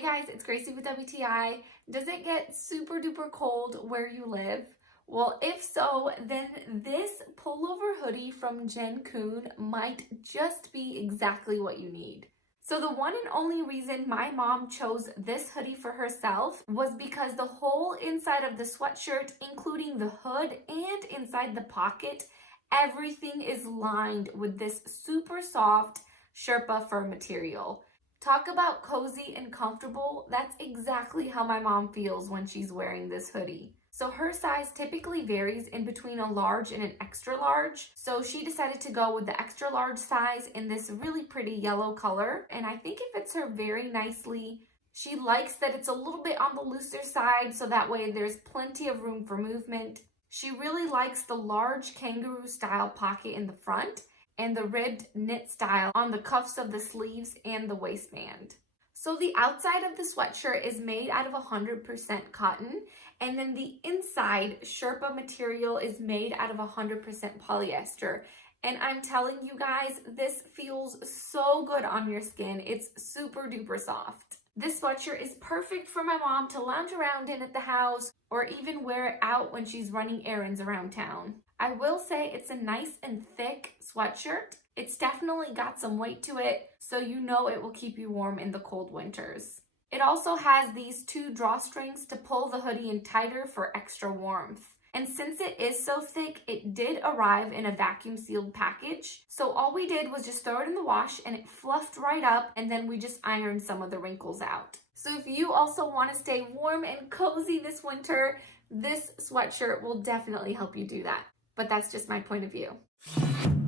Hey guys, it's Gracie with WTI. Does it get super duper cold where you live? Well, if so, then this pullover hoodie from Jenkoon might just be exactly what you need. So the one and only reason my mom chose this hoodie for herself was because the whole inside of the sweatshirt, including the hood and inside the pocket, everything is lined with this super soft Sherpa fur material. Talk about cozy and comfortable. That's exactly how my mom feels when she's wearing this hoodie. So her size typically varies in between a large and an extra large. So she decided to go with the extra large size in this really pretty yellow color. And I think it fits her very nicely. She likes that it's a little bit on the looser side, so that way there's plenty of room for movement. She really likes the large kangaroo style pocket in the front and the ribbed knit style on the cuffs of the sleeves and the waistband. So the outside of the sweatshirt is made out of 100% cotton, and then the inside Sherpa material is made out of 100% polyester. And I'm telling you guys, this feels so good on your skin. It's super duper soft. This sweatshirt is perfect for my mom to lounge around in at the house or even wear it out when she's running errands around town. I will say it's a nice and thick sweatshirt. It's definitely got some weight to it, so you know it will keep you warm in the cold winters. It also has these two drawstrings to pull the hoodie in tighter for extra warmth. And since it is so thick, it did arrive in a vacuum sealed package. So all we did was just throw it in the wash and it fluffed right up, and then we just ironed some of the wrinkles out. So if you also want to stay warm and cozy this winter, this sweatshirt will definitely help you do that. But that's just my point of view.